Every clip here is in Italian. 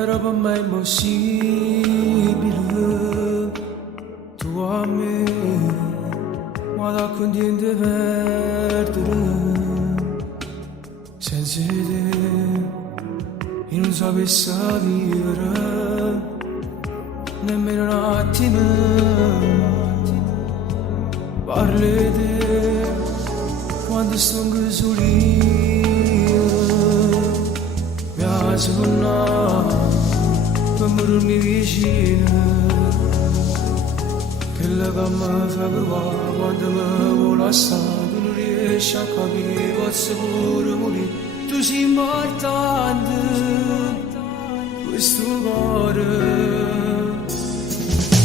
era per me impossibile. Tu a me, ma da contente perdere. Senza te, io non sapessi vivere, nemmeno un attimo. Parli di te, quando sto solino. Mi sonna, per morire vicino. Quella che mi fa provare quando mi vuole assare. Tu non riesci a capire, posso pure morire. Tu sei importante, questo cuore.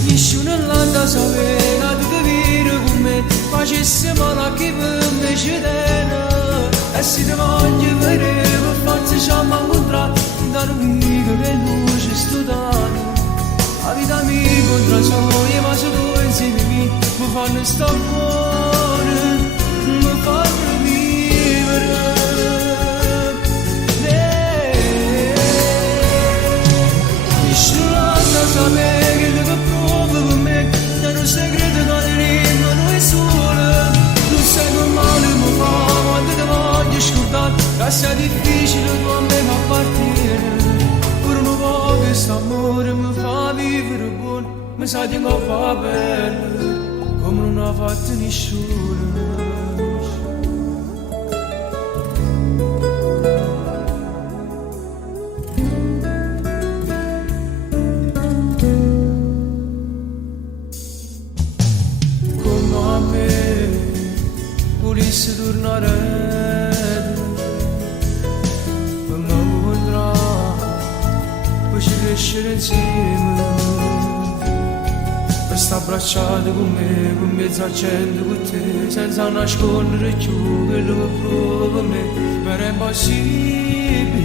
Nessuno l'ha sapere, tu devi dire con me. Facessi male a chi per me ci tiene. E se ti voglio vedere, per forza ci abbiamo incontrato. Da amico che luce studare. La vita mi contra soglia, ma se tu insieme a me mi fanno stare buone, mi fanno vivere. Nessuno sa sapere che devo provare per me, è un segreto da tenere, non è solo. Tu sai che male mi fa quando ti voglio scordare, che sia difficile tu a me fa partire. Pure un po' che st'amore mi fa vivere buono, mi sa di non fa bene, come non ha fatto nessuno. Come a me, volessi tornare. Crescere insieme, resta abbracciato con me, con mezzo al centro con te, senza nascondere più quello che provo per me, per è impossibile,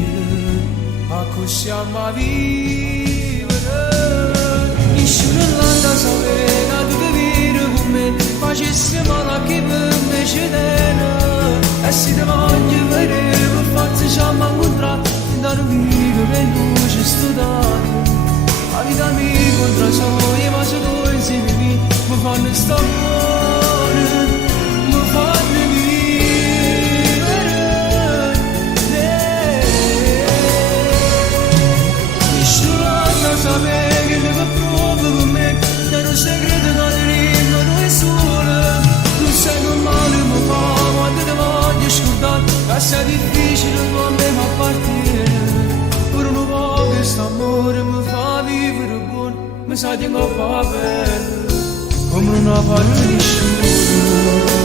ma così a vivere. Nessuno l'ha sapere, tu devi dire con me, facessi male a chi per me ci tiene, e se ti voglio vedere, per forza ci abbiamo incontrato. Da amico che luce studare. La vita mi contra soglia, ma se tu insieme a me mi fanno stare buone, mi fanno vivere. Nessuno sa sapere che devo provare per me, è un segreto da tenere, non è solo. Tu sai che male mi fa quando ti voglio scordare, che sia difficile tu a me fa partire. Quest'amore mi fa vivere buono, mi sa di non fa bene, come non ha fatto nessuno.